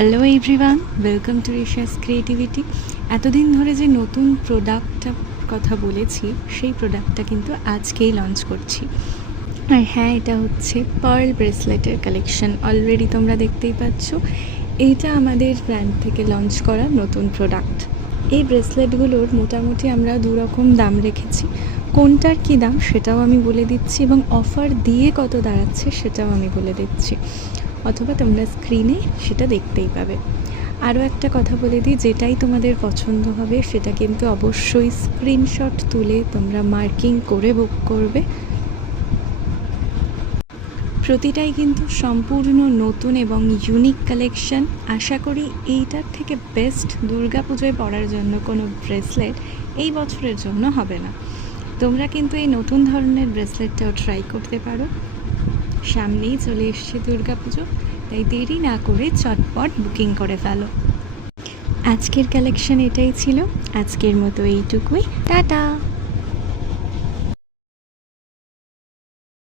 Hello everyone, welcome to Rishas creativity. এতদিন ধরে যে নতুন প্রোডাক্টটার কথা বলেছি, সেই প্রোডাক্টটা কিন্তু আজকেই লঞ্চ করছি। আর হ্যাঁ, এটা হচ্ছে পার্ল ব্রেসলেটের কালেকশন। অলরেডি তোমরা দেখতেই পাচ্ছ, এইটা আমাদের ব্র্যান্ড থেকে লঞ্চ করা নতুন প্রোডাক্ট। এই ব্রেসলেটগুলোর মোটামুটি আমরা দুরকম দাম রেখেছি। কোনটার কী দাম সেটাও আমি বলে দিচ্ছি, এবং অফার দিয়ে কত দাঁড়াচ্ছে সেটাও আমি বলে দিচ্ছি, অথবা তোমরা স্ক্রিনে সেটা দেখতেই পাবে। আরও একটা কথা বলে দিই, যেটাই তোমাদের পছন্দ হবে সেটা কিন্তু অবশ্যই স্ক্রিনশট তুলে তোমরা মার্কিং করে বুক করবে। প্রতিটাই কিন্তু সম্পূর্ণ নতুন এবং ইউনিক কালেকশন। আশা করি এইটার থেকে বেস্ট দুর্গাপুজোয় পরার জন্য কোনো ব্রেসলেট এই বছরের জন্য হবে না। তোমরা কিন্তু এই নতুন ধরনের ব্রেসলেটটাও ট্রাই করতে পারো। সামনেই চলে এসছে দুর্গাপুজো, তাই দেরি না করে চটপট বুকিং করে ফেলো। আজকের কালেকশন এটাই ছিল, আজকের মতো এইটুকুই। টাটা।